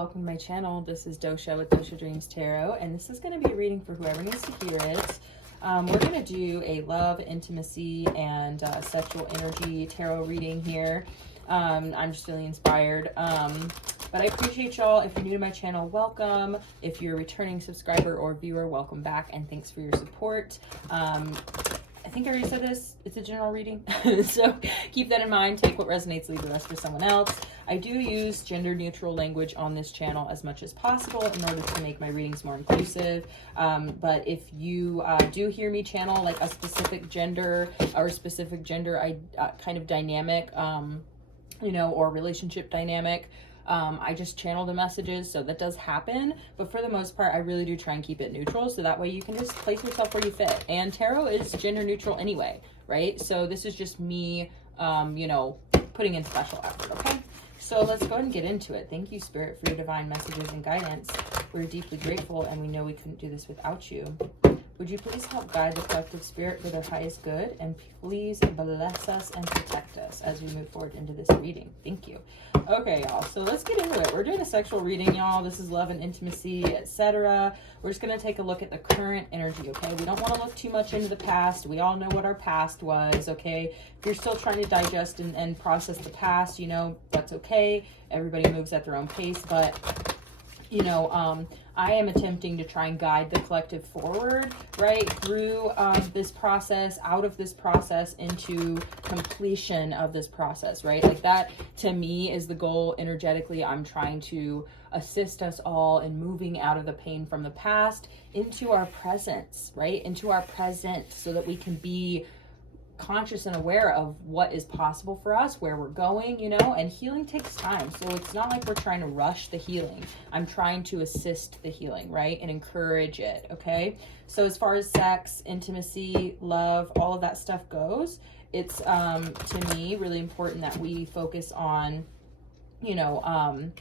welcome to my channel. This is Dosha with DoshaDreamsTarot, and this is going to be a reading for whoever needs to hear it. We're going to do a love, intimacy, and sexual energy tarot reading here. I'm just feeling inspired. But I appreciate y'all. If you're new to my channel, welcome. If you're a returning subscriber or viewer, welcome back, and thanks for your support. I think I already said this. It's a general reading. So keep that in mind. Take what resonates, leave the rest for someone else. I do use gender neutral language on this channel as much as possible in order to make my readings more inclusive. But if you do hear me channel like a specific gender or specific gender kind of dynamic, you know, or relationship dynamic, I just channel the messages, so that does happen, but for the most part I really do try and keep it neutral, so that way you can just place yourself where you fit. And tarot is gender neutral anyway, right? So this is just me you know, putting in special effort. Okay, so let's go ahead and get into it. Thank you, Spirit, for your divine messages and guidance. We're deeply grateful, and we know we couldn't do this without you. Would you please help guide the collective spirit for their highest good, and please bless us and protect us as we move forward into this reading. Thank you. Okay, y'all, so let's get into it. We're doing a sexual reading, y'all. This is love and intimacy, etc. We're just going to take a look at the current energy, okay? We don't want to look too much into the past. We all know what our past was, okay? If you're still trying to digest and process the past, you know, that's okay. Everybody moves at their own pace, but you know, I am attempting to try and guide the collective forward, right, through this process, out of this process, into completion of this process, right? Like that, to me, is the goal energetically. I'm trying to assist us all in moving out of the pain from the past into our presence, right? Into our present, so that we can be conscious and aware of what is possible for us, where we're going, you know. And healing takes time, so it's not like we're trying to rush the healing. I'm trying to assist the healing, right, and encourage it. Okay, so as far as sex, intimacy, love, all of that stuff goes, it's to me really important that we focus on, you know,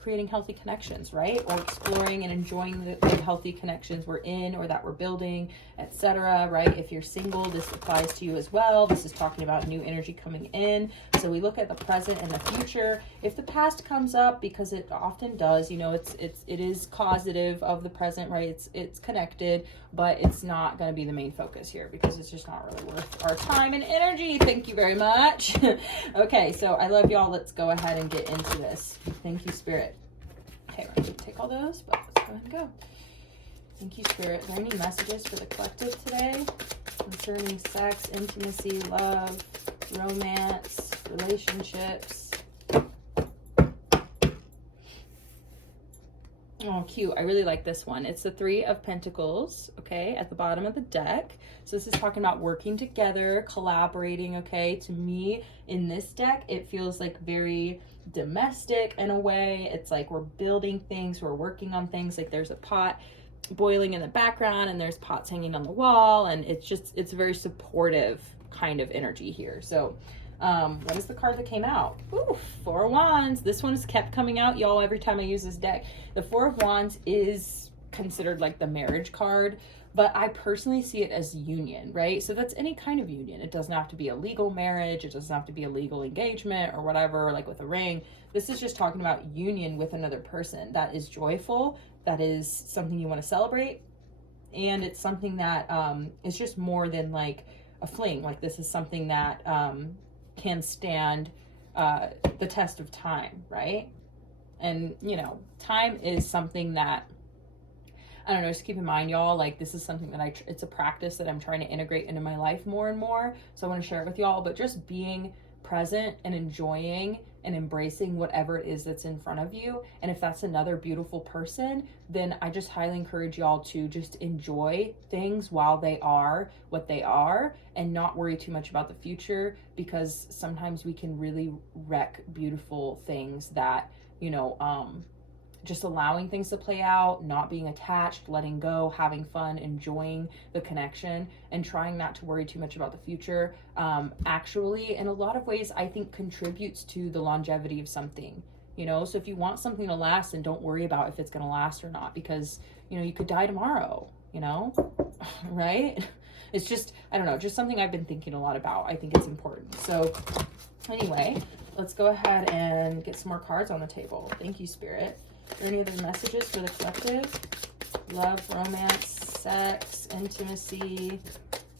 creating healthy connections, right? Or exploring and enjoying the healthy connections we're in or that we're building, etc., right? If you're single, this applies to you as well. This is talking about new energy coming in. So we look at the present and the future. If the past comes up, because it often does, you know, it is causative of the present, right? It's connected, but it's not going to be the main focus here, because it's just not really worth our time and energy. Thank you very much. Okay, so I love y'all. Let's go ahead and get into this. Thank you, Spirit. Okay, we're going to take all those, but let's go ahead and go. Thank you, Spirit. Are there any messages for the collective today concerning sex, intimacy, love, romance, relationships? Oh, cute. I really like this one. It's the Three of Pentacles, okay, at the bottom of the deck. So this is talking about working together, collaborating, okay? To me, in this deck, it feels like very domestic in a way. It's like we're building things, we're working on things. Like there's a pot boiling in the background, and there's pots hanging on the wall, and it's a very supportive kind of energy here. So what is the card that came out? Ooh, Four of Wands. This one has kept coming out, y'all, every time I use this deck. The Four of Wands is considered like the marriage card, but I personally see it as union, right? So that's any kind of union. It doesn't have to be a legal marriage. It doesn't have to be a legal engagement or whatever, like with a ring. This is just talking about union with another person. That is joyful. That is something you want to celebrate. And it's something that is just more than like a fling. Like this is something that can stand the test of time, right? And, you know, time is something that, I don't know, just keep in mind, y'all, like this is something that it's a practice that I'm trying to integrate into my life more and more. So I want to share it with y'all, but just being present and enjoying and embracing whatever it is that's in front of you. And if that's another beautiful person, then I just highly encourage y'all to just enjoy things while they are what they are, and not worry too much about the future, because sometimes we can really wreck beautiful things that, you know, just allowing things to play out, not being attached, letting go, having fun, enjoying the connection, and trying not to worry too much about the future, actually, in a lot of ways, I think contributes to the longevity of something, you know? So if you want something to last, then don't worry about if it's going to last or not, because, you know, you could die tomorrow, you know, right? It's just, I don't know, just something I've been thinking a lot about. I think it's important. So anyway, let's go ahead and get some more cards on the table. Thank you, Spirit. Are there any other messages for the collective? Love, romance, sex, intimacy,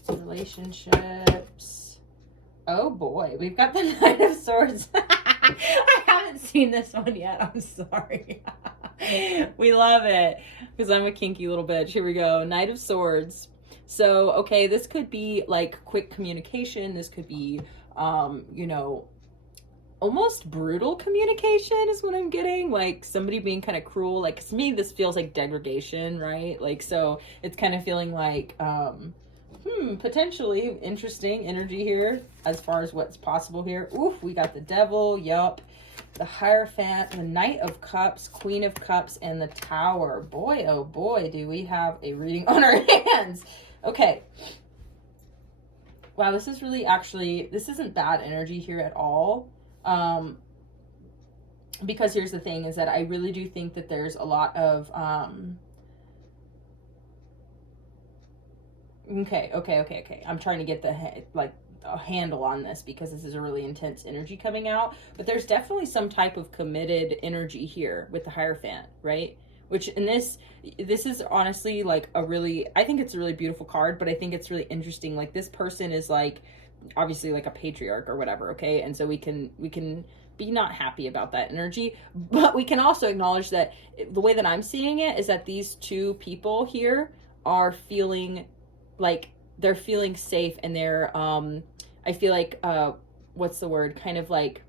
relationships. Oh boy, we've got the Knight of Swords. I haven't seen this one yet. I'm sorry. We love it because I'm a kinky little bitch. Here we go. Knight of Swords. So, okay, this could be like quick communication. This could be, you know, almost brutal communication is what I'm getting. Like somebody being kind of cruel. Like to me, this feels like degradation, right? Like, so it's kind of feeling like, potentially interesting energy here as far as what's possible here. Oof, we got the Devil, yup, the Hierophant, the Knight of Cups, Queen of Cups, and the Tower. Boy, oh boy, do we have a reading on our hands. Okay. Wow, this is really actually, this isn't bad energy here at all. Because here's the thing is that I really do think that there's a lot of, Okay. I'm trying to get the a handle on this because this is a really intense energy coming out. But there's definitely some type of committed energy here with the Hierophant, right? Which in this is honestly like I think it's a really beautiful card, but I think it's really interesting. Like this person is like obviously like a patriarch or whatever, okay? And so we can be not happy about that energy, but we can also acknowledge that the way that I'm seeing it is that these two people here are feeling like they're feeling safe and they're I feel like what's the word, kind of like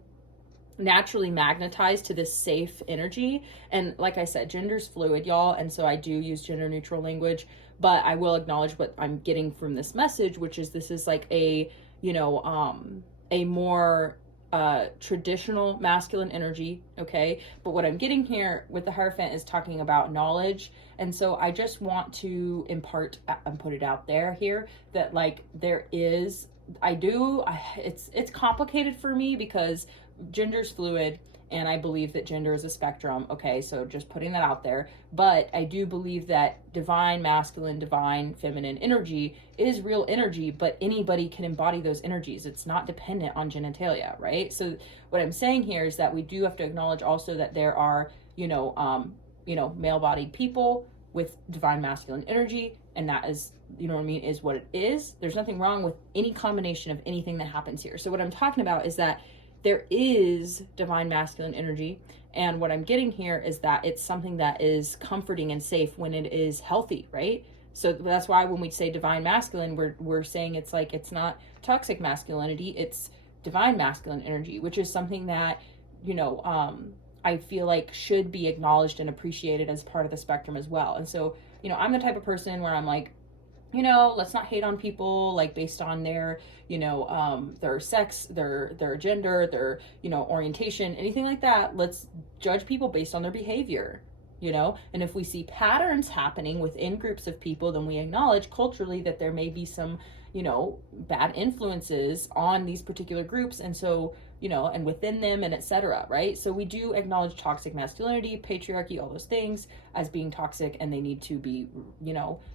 naturally magnetized to this safe energy. And like I said, gender's fluid, y'all, and so I do use gender neutral language, but I will acknowledge what I'm getting from this message, which is this is like a, you know, a more traditional masculine energy, okay? But what I'm getting here with the Hierophant is talking about knowledge. And so I just want to impart and put it out there here that like there is, it's complicated for me because gender's fluid and I believe that gender is a spectrum, okay? So just putting that out there. But I do believe that divine masculine, divine feminine energy is real energy, but anybody can embody those energies. It's not dependent on genitalia, right? So what I'm saying here is that we do have to acknowledge also that there are, male-bodied people with divine masculine energy, and that is, you know what I mean, is what it is. There's nothing wrong with any combination of anything that happens here. So what I'm talking about is that there is divine masculine energy, and what I'm getting here is that it's something that is comforting and safe when it is healthy, right? So that's why when we say divine masculine, we're saying it's like, it's not toxic masculinity, it's divine masculine energy, which is something that, I feel like should be acknowledged and appreciated as part of the spectrum as well. And so, I'm the type of person where I'm like, let's not hate on people like based on their, their sex, their gender, their, orientation, anything like that. Let's judge people based on their behavior, and if we see patterns happening within groups of people, then we acknowledge culturally that there may be some, bad influences on these particular groups. And so, and within them and etc. Right? So we do acknowledge toxic masculinity, patriarchy, all those things as being toxic, and they need to be,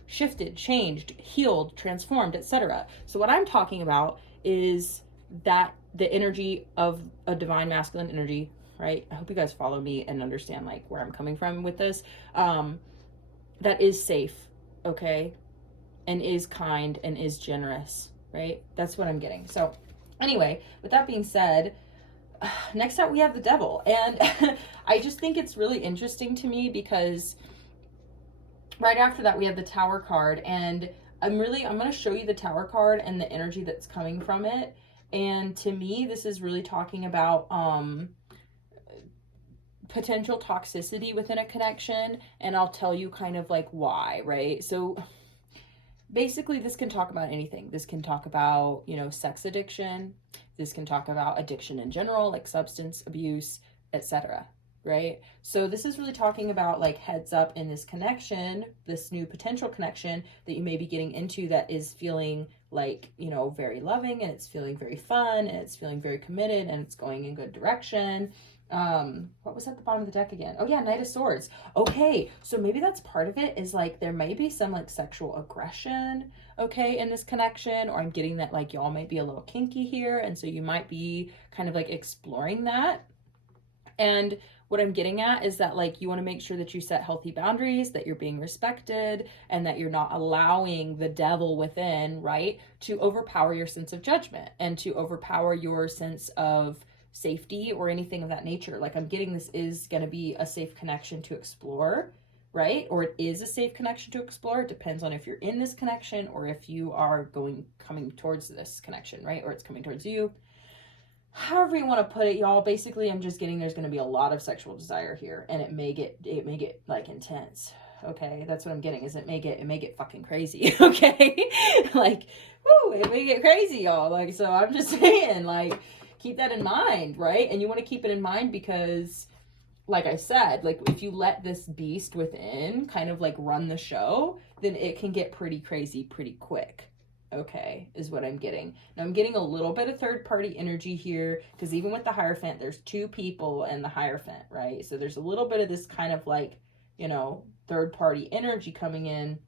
shifted, changed, healed, transformed, etc. So what I'm talking about is that the energy of a divine masculine energy, right? I hope you guys follow me and understand like where I'm coming from with this. That is safe, okay? And is kind and is generous, right? That's what I'm getting. So anyway, with that being said, next up we have the Devil. And I just think it's really interesting to me because right after that we have the Tower card, and I'm going to show you the Tower card and the energy that's coming from it. And to me, this is really talking about potential toxicity within a connection, and I'll tell you kind of like why, right? So basically this can talk about anything. This can talk about, sex addiction. This can talk about addiction in general, like substance abuse, etc. Right? So this is really talking about like heads up in this connection, this new potential connection that you may be getting into that is feeling like, very loving, and it's feeling very fun, and it's feeling very committed, and it's going in good direction. What was at the bottom of the deck again? Oh yeah, Knight of Swords. Okay, so maybe that's part of it, is like there may be some like sexual aggression, okay, in this connection, or I'm getting that like y'all might be a little kinky here, and so you might be kind of like exploring that. And what I'm getting at is that like you want to make sure that you set healthy boundaries, that you're being respected, and that you're not allowing the devil within, right, to overpower your sense of judgment and to overpower your sense of safety or anything of that nature. Like I'm getting this is going to be a safe connection to explore, right? Or it is a safe connection to explore. It depends on if you're in this connection or if you are coming towards this connection, right? Or it's coming towards you. However you want to put it, y'all. Basically, I'm just getting there's going to be a lot of sexual desire here, and it may get like intense. Okay, that's what I'm getting. Is it may get fucking crazy. Okay, like, woo, it may get crazy, y'all. Like, so I'm just saying, like, keep that in mind, right? And you want to keep it in mind because, like I said, like if you let this beast within kind of like run the show, then it can get pretty crazy pretty quick. Okay, is what I'm getting. Now I'm getting a little bit of third party energy here, because even with the Hierophant, there's two people in the Hierophant, right? So there's a little bit of this kind of like, you know, third party energy coming in.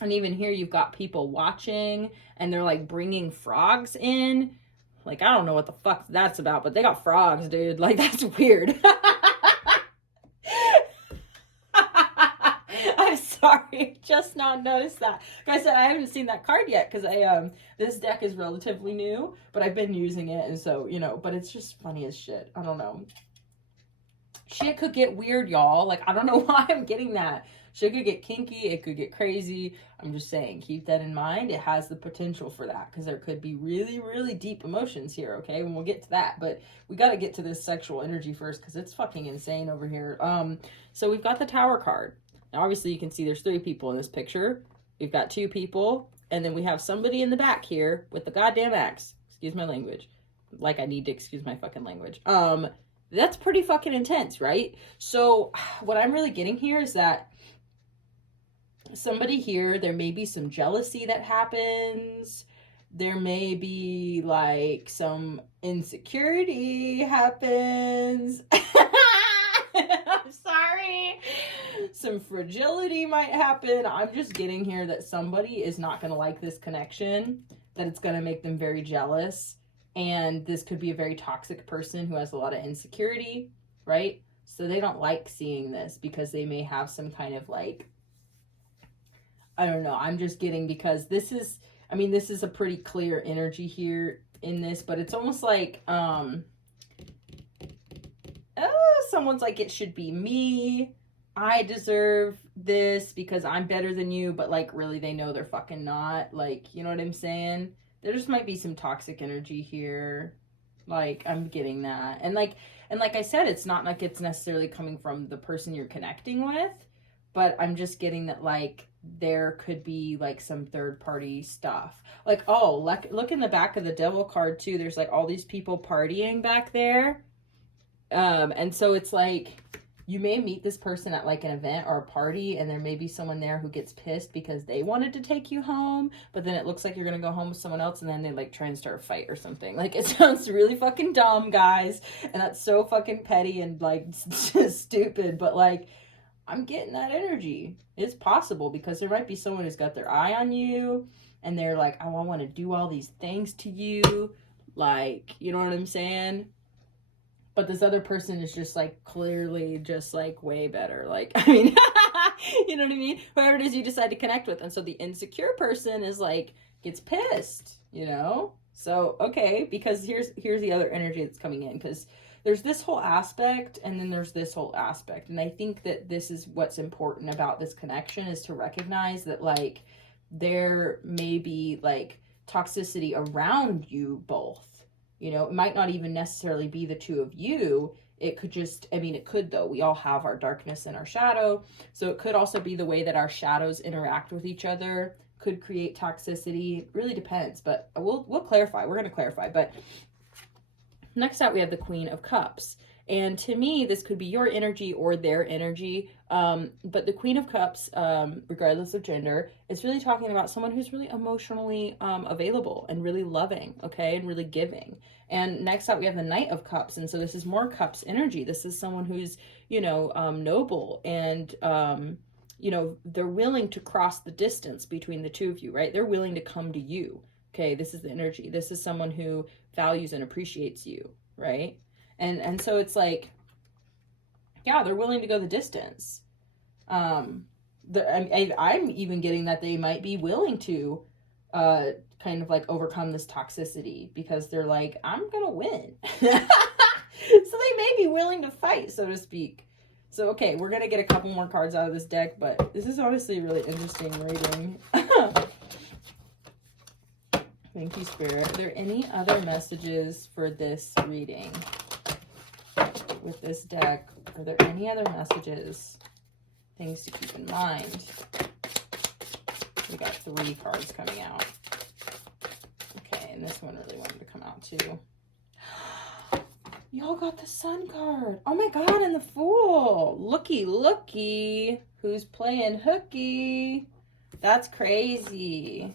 And even here you've got people watching, and they're like bringing frogs in. Like, I don't know what the fuck that's about, but they got frogs, dude. Like, that's weird. I'm sorry, just now noticed that. Like I said, I haven't seen that card yet because this deck is relatively new, but I've been using it, and so, you know, but it's just funny as shit. I don't know. Shit could get weird, y'all. Like, I don't know why I'm getting that. Shit could get kinky. It could get crazy. I'm just saying, keep that in mind. It has the potential for that because there could be really, really deep emotions here, okay? And we'll get to that. But we got to get to this sexual energy first because it's fucking insane over here. So we've got the Tower card. Now, obviously, you can see there's 3 people in this picture. We've got 2 people. And then we have somebody in the back here with the goddamn axe. Excuse my language. Like, I need to excuse my fucking language. That's pretty fucking intense, right? So what I'm really getting here is that somebody here, there may be some jealousy that happens. There may be like some insecurity happens. I'm sorry. Some fragility might happen. I'm just getting here that somebody is not going to like this connection, that it's going to make them very jealous. And this could be a very toxic person who has a lot of insecurity, right? So they don't like seeing this because they may have some kind of like, I don't know. I'm just getting, because this is, I mean, this is a pretty clear energy here in this, but it's almost like, someone's like, it should be me. I deserve this because I'm better than you, but like really they know they're fucking not. Like, you know what I'm saying? There just might be some toxic energy here. Like, I'm getting that. And like I said, it's not like it's necessarily coming from the person you're connecting with, but I'm just getting that like there could be like some third party stuff. Like, oh, look in the back of the Devil card too. There's like all these people partying back there. And so it's like, you may meet this person at like an event or a party, and there may be someone there who gets pissed because they wanted to take you home, but then it looks like you're going to go home with someone else, and then they like try and start a fight or something. Like, it sounds really fucking dumb, guys. And that's so fucking petty and like stupid, but like, I'm getting that energy. It's possible because there might be someone who's got their eye on you, and they're like, oh, I want to do all these things to you. Like, you know what I'm saying? But this other person is just like clearly just like way better. Like, I mean, you know what I mean? Whoever it is you decide to connect with. And so the insecure person is like, gets pissed, you know? So, okay, because here's the other energy that's coming in, because there's this whole aspect and then there's this whole aspect. And I think that this is what's important about this connection, is to recognize that like there may be like toxicity around you both. You know, it might not even necessarily be the two of you. It could just, I mean, it could though. We all have our darkness and our shadow. So it could also be the way that our shadows interact with each other could create toxicity. It really depends, but we'll clarify. We're going to clarify. But next out, we have the Queen of Cups. And to me, this could be your energy or their energy. But the Queen of Cups, regardless of gender, is really talking about someone who's really emotionally available and really loving, okay, and really giving. And next up, we have the Knight of Cups. And so this is more Cups energy. This is someone who's, you know, noble and, you know, they're willing to cross the distance between the two of you, right? They're willing to come to you. Okay, this is the energy. This is someone who values and appreciates you, right? And so it's like, yeah, they're willing to go the distance. I'm even getting that they might be willing to kind of like overcome this toxicity because they're like, I'm gonna win. So they may be willing to fight, so to speak. So, okay, we're gonna get a couple more cards out of this deck, but this is honestly a really interesting reading. Thank you, Spirit. Are there any other messages for this reading? With this deck, are there any other messages, things to keep in mind? We got 3 cards coming out. Okay, and this one really wanted to come out too. Y'all got the Sun card. Oh my God, and the Fool. Looky, looky. Who's playing hooky? That's crazy.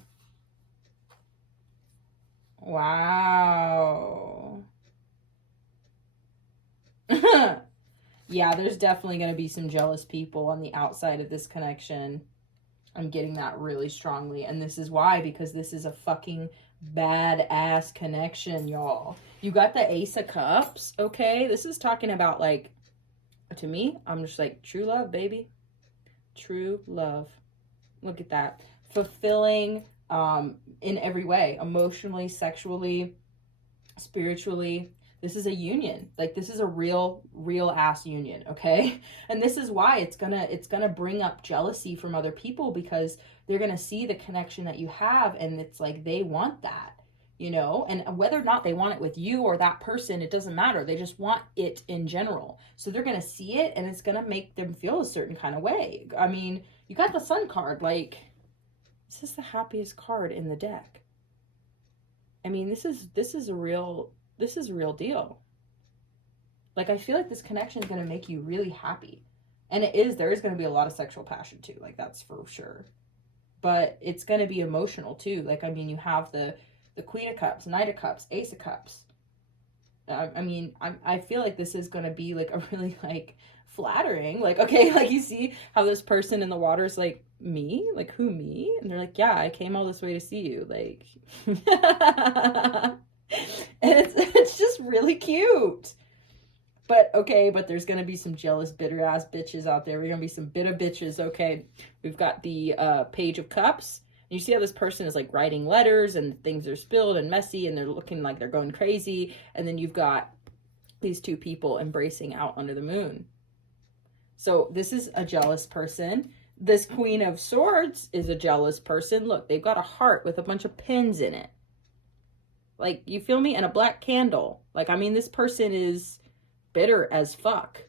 Wow. Yeah, there's definitely going to be some jealous people on the outside of this connection. I'm getting that really strongly. And this is why, because this is a fucking badass connection, y'all. You got the Ace of Cups, okay? This is talking about, like, to me, I'm just like, true love, baby. True love. Look at that. Fulfilling in every way. Emotionally, sexually, spiritually. This is a union. Like, this is a real ass union, okay? And this is why it's gonna bring up jealousy from other people, because they're gonna see the connection that you have, and it's like they want that, you know? And whether or not they want it with you or that person, it doesn't matter. They just want it in general. So they're gonna see it, and it's gonna make them feel a certain kind of way. I mean, you got the Sun card. Like, this is the happiest card in the deck. I mean, this is a real deal. Like, I feel like this connection is going to make you really happy. And there is going to be a lot of sexual passion too. Like, that's for sure. But it's going to be emotional too. Like, I mean, you have the Queen of Cups, Knight of Cups, Ace of Cups. I mean, I feel like this is going to be like a really like flattering. Like, okay, like you see how this person in the water is like, me? Like, who, me? And they're like, yeah, I came all this way to see you. Like, and it's just really cute. But okay, but there's gonna be some jealous, bitter ass bitches out there. We're gonna be some bitter bitches. Okay, we've got the Page of Cups. And you see how this person is like writing letters, and things are spilled and messy, and they're looking like they're going crazy. And then you've got these 2 people embracing out under the moon. So this is a jealous person. This Queen of Swords is a jealous person. Look, they've got a heart with a bunch of pins in it. Like, you feel me? And a black candle. Like, I mean, this person is bitter as fuck.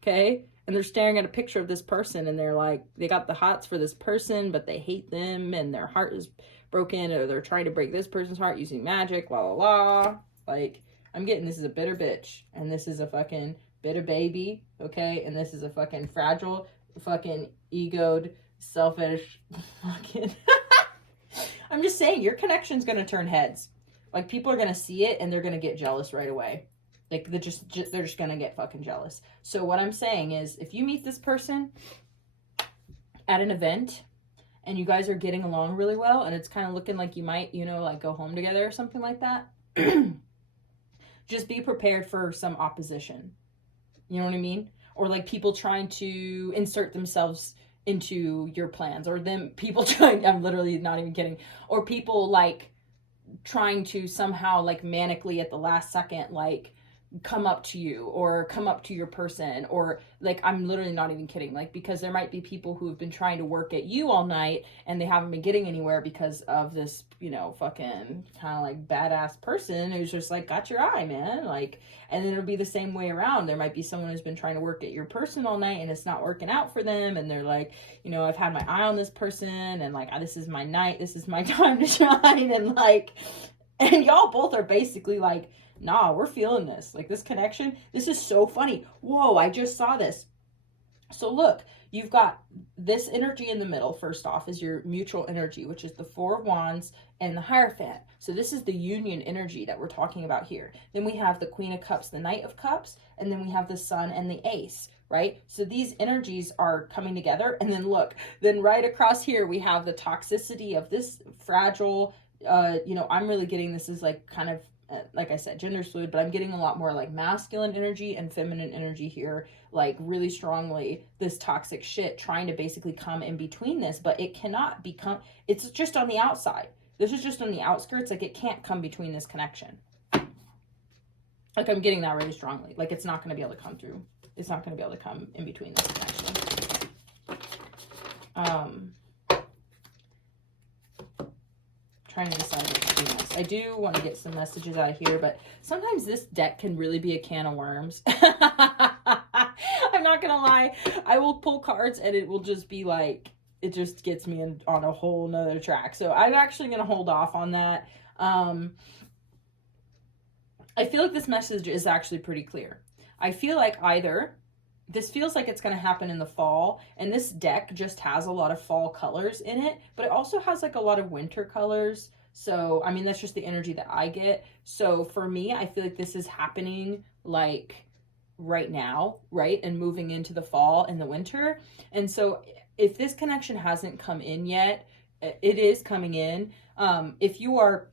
Okay? And they're staring at a picture of this person, and they're like, they got the hots for this person, but they hate them, and their heart is broken, or they're trying to break this person's heart using magic, la la la. Like, I'm getting, this is a bitter bitch, and this is a fucking bitter baby, okay? And this is a fucking fragile, fucking egoed, selfish, fucking... I'm just saying, your connection's gonna turn heads. Like, people are gonna see it, and they're gonna get jealous right away. Like, they're just gonna get fucking jealous. So what I'm saying is, if you meet this person at an event, and you guys are getting along really well, and it's kind of looking like you might, you know, like go home together or something like that, just be prepared for some opposition. You know what I mean? Or like people trying to insert themselves into your plans, or them people trying, I'm literally not even kidding, or people like trying to somehow like manically at the last second like come up to you or come up to your person, or like, I'm literally not even kidding, like, because there might be people who have been trying to work at you all night and they haven't been getting anywhere because of this, you know, fucking kind of like badass person who's just like got your eye, man. Like, and then it'll be the same way around. There might be someone who's been trying to work at your person all night and it's not working out for them, and they're like, you know, I've had my eye on this person, and like, this is my night, this is my time to shine, and like, And y'all both are basically like, nah, we're feeling this. Like this connection, this is so funny. Whoa, I just saw this. So look, you've got this energy in the middle. First off is your mutual energy, which is the Four of Wands and the Hierophant. So this is the union energy that we're talking about here. Then we have the Queen of Cups, the Knight of Cups, and then we have the Sun and the Ace, right? So these energies are coming together. And then look, then right across here, we have the toxicity of this fragile, I'm really getting this is like kind of, like I said, gender fluid, but I'm getting a lot more like masculine energy and feminine energy here, like really strongly, this toxic shit trying to basically come in between this, but it cannot become, it's just on the outside. This is just on the outskirts, like it can't come between this connection. Like I'm getting that really strongly, like it's not going to be able to come through. It's not going to be able to come in between this connection. Trying to decide what to do next. I do want to get some messages out of here, but sometimes this deck can really be a can of worms. I'm not gonna lie. I will pull cards and it will just be like, it just gets me on a whole nother track. So I'm actually gonna hold off on that. I feel like this message is actually pretty clear. I feel like either this feels like it's going to happen in the fall, and this deck just has a lot of fall colors in it, but it also has like a lot of winter colors. So, I mean, that's just the energy that I get. So for me, I feel like this is happening like right now, right? And moving into the fall and the winter. And so if this connection hasn't come in yet, it is coming in. If you are,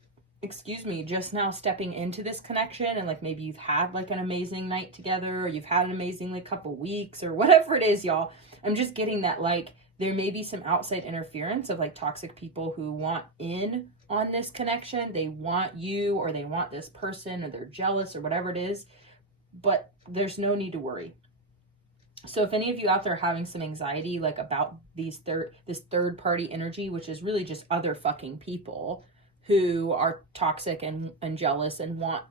just now stepping into this connection, and like maybe you've had like an amazing night together, or you've had an amazing like couple weeks or whatever it is, y'all, I'm just getting that like there may be some outside interference of like toxic people who want in on this connection. They want you, or they want this person, or they're jealous or whatever it is, but there's no need to worry. So if any of you out there are having some anxiety like about this third party energy, which is really just other fucking people who are toxic and jealous and want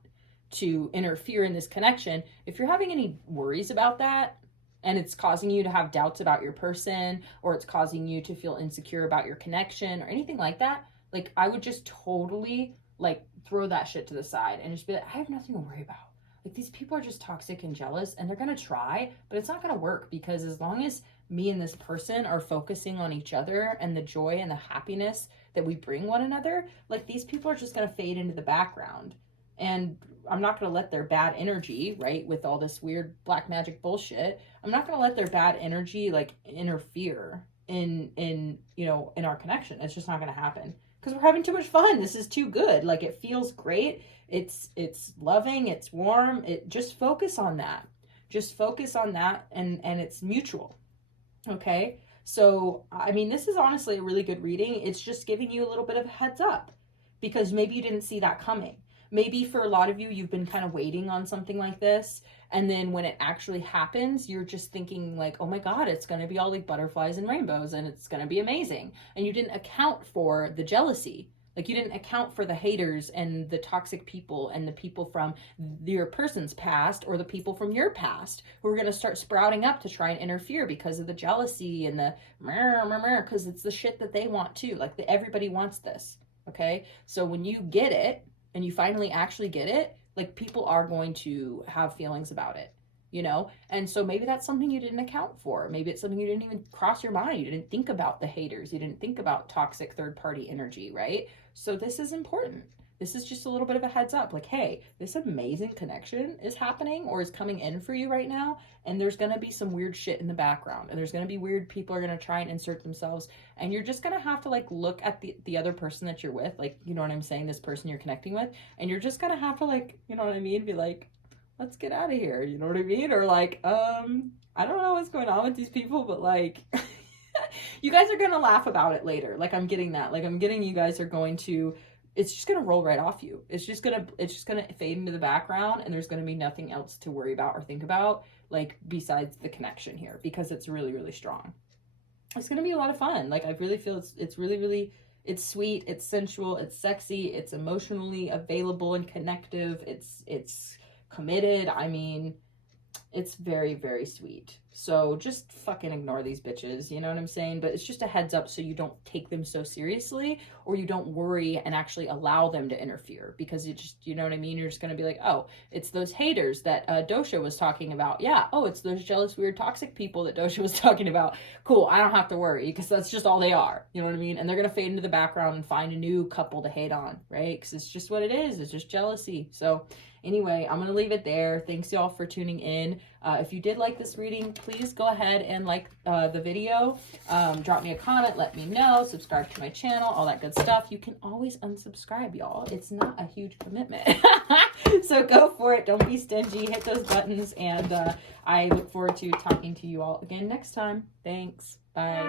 to interfere in this connection, if you're having any worries about that and it's causing you to have doubts about your person, or it's causing you to feel insecure about your connection or anything like that, like I would just totally like throw that shit to the side and just be like, I have nothing to worry about. Like these people are just toxic and jealous, and they're going to try, but it's not going to work, because as long as me and this person are focusing on each other and the joy and the happiness that we bring one another, like these people are just going to fade into the background. And I'm not going to let their bad energy, right, with all this weird black magic bullshit, I'm not going to let their bad energy like interfere in our connection. It's just not going to happen, because we're having too much fun. This is too good. Like it feels great. It's loving, it's warm. It just focus on that. Just focus on that, and it's mutual. Okay? So, I mean, this is honestly a really good reading. It's just giving you a little bit of a heads up, because maybe you didn't see that coming. Maybe for a lot of you, you've been kind of waiting on something like this, and then when it actually happens, you're just thinking like, oh my God, it's going to be all like butterflies and rainbows, and it's going to be amazing. And you didn't account for the jealousy. Like you didn't account for the haters and the toxic people and the people from your person's past, or the people from your past who are going to start sprouting up to try and interfere because of the jealousy and the because it's the shit that they want too. Like everybody wants this. Okay. So when you get it and you finally actually get it, like people are going to have feelings about it, And so maybe that's something you didn't account for. Maybe it's something you didn't even cross your mind. You didn't think about the haters. You didn't think about toxic third party energy, right? So this is important. This is just a little bit of a heads up. Like, hey, this amazing connection is happening or is coming in for you right now. And there's going to be some weird shit in the background. And there's going to be weird people are going to try and insert themselves. And you're just going to have to like look at the other person that you're with. Like, you know what I'm saying? This person you're connecting with. And you're just going to have to like, you know what I mean? Be like, let's get out of here. You know what I mean? Or like, I don't know what's going on with these people, but like, you guys are going to laugh about it later. Like I'm getting that. Like I'm getting you guys are going to, it's just going to roll right off you. It's just going to fade into the background, and there's going to be nothing else to worry about or think about, like besides the connection here, because it's really, really strong. It's going to be a lot of fun. Like I really feel it's really, really, it's sweet, it's sensual, it's sexy, it's emotionally available and connective. It's committed. I mean, It's very, very sweet. So just fucking ignore these bitches, you know what I'm saying? But it's just a heads up so you don't take them so seriously, or you don't worry and actually allow them to interfere, because you just, you know what I mean? You're just going to be like, oh, it's those haters that Dosha was talking about. Yeah. Oh, it's those jealous, weird, toxic people that Dosha was talking about. Cool. I don't have to worry, because that's just all they are. You know what I mean? And they're going to fade into the background and find a new couple to hate on, right? Because it's just what it is. It's just jealousy. So anyway, I'm going to leave it there. Thanks y'all for tuning in. If you did like this reading, please go ahead and like the video. Drop me a comment, let me know, subscribe to my channel, all that good stuff. You can always unsubscribe, y'all. It's not a huge commitment. So go for it. Don't be stingy. Hit those buttons. And I look forward to talking to you all again next time. Thanks. Bye.